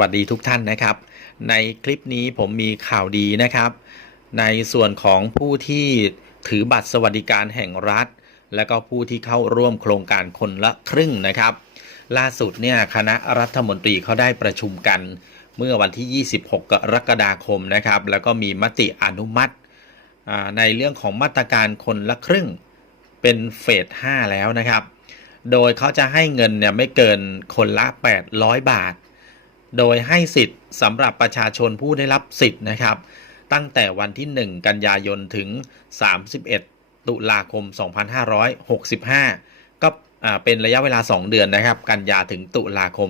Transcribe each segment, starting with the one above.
วัสดีทุกท่านนะครับ ในคลิปนี้ผมมีข่าวดีนะครับ ในส่วนของผู้ที่ถือบัตรสวัสดิการแห่งรัฐ และก็ผู้ที่เข้าร่วมโครงการคนละครึ่งนะครับ ล่าสุดเนี่ยคณะรัฐมนตรีเขาได้ประชุมกัน เมื่อวันที่ 26 กรกฎาคมนะครับ แล้วก็มีมติอนุมัติในเรื่องของมาตรการคนละครึ่งเป็นเฟส 5 แล้วนะครับ โดยเขาจะให้เงินเนี่ยไม่เกินคนละ 800 บาท โดยให้สิทธิ์สำหรับประชาชนผู้ได้รับสิทธิ์นะครับ ตั้งแต่วันที่ 1 กันยายนถึง 31 ตุลาคม 2565 ก็เป็นระยะเวลา 2 เดือนนะครับ กันยาถึงตุลาคม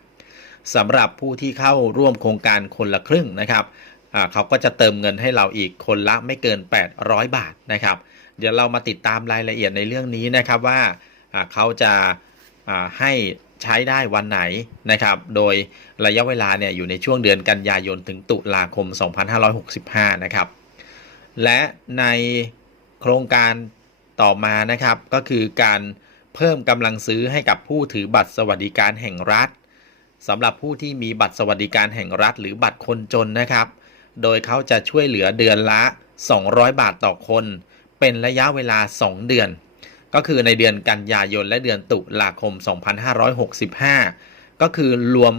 2565 สำหรับผู้ที่เข้าร่วมโครงการคนละครึ่งนะครับเขาก็จะเติมเงินให้เราอีกคนละไม่เกิน 800 บาทนะครับ เดี๋ยวเรามาติดตามรายละเอียดในเรื่องนี้นะครับว่าเขาจะาให้ ใช้ได้วันไหนนะครับ โดยระยะเวลาเนี่ยอยู่ในช่วงเดือนกันยายนถึงตุลาคม 2565 นะครับ และในโครงการต่อมานะครับ ก็คือการเพิ่มกำลังซื้อให้กับผู้ถือบัตรสวัสดิการแห่งรัฐสำหรับผู้ที่มีบัตรสวัสดิการแห่งรัฐ หรือบัตรคนจนนะครับ โดยเขาจะช่วยเหลือเดือนละ 200 บาทต่อคน เป็นระยะเวลา 2 เดือน ก็คือในเดือนกันยายนและเดือนตุลาคม 2565 ก็คือรวม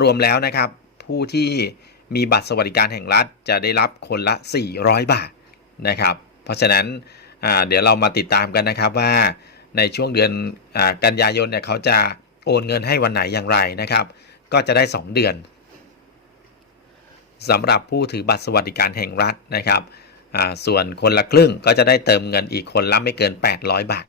รวมแล้วนะครับ ผู้ที่มีบัตรสวัสดิการแห่งรัฐจะได้รับคนละ 400 บาทนะครับ เพราะฉะนั้นเดี๋ยวเรามาติดตามกันนะครับว่าในช่วงเดือนอกันยายนเนี่ยเขาจะโอนเงินให้วันไหนอย่างไรนะครับ ก็จะได้ 2 เดือนสำหรับผู้ถือบัตรสวัสดิการแห่งรัฐนะครับส่วนคนละครึ่งก็จะได้เติมเงินอีกคนละไม่เกิน 800 บาท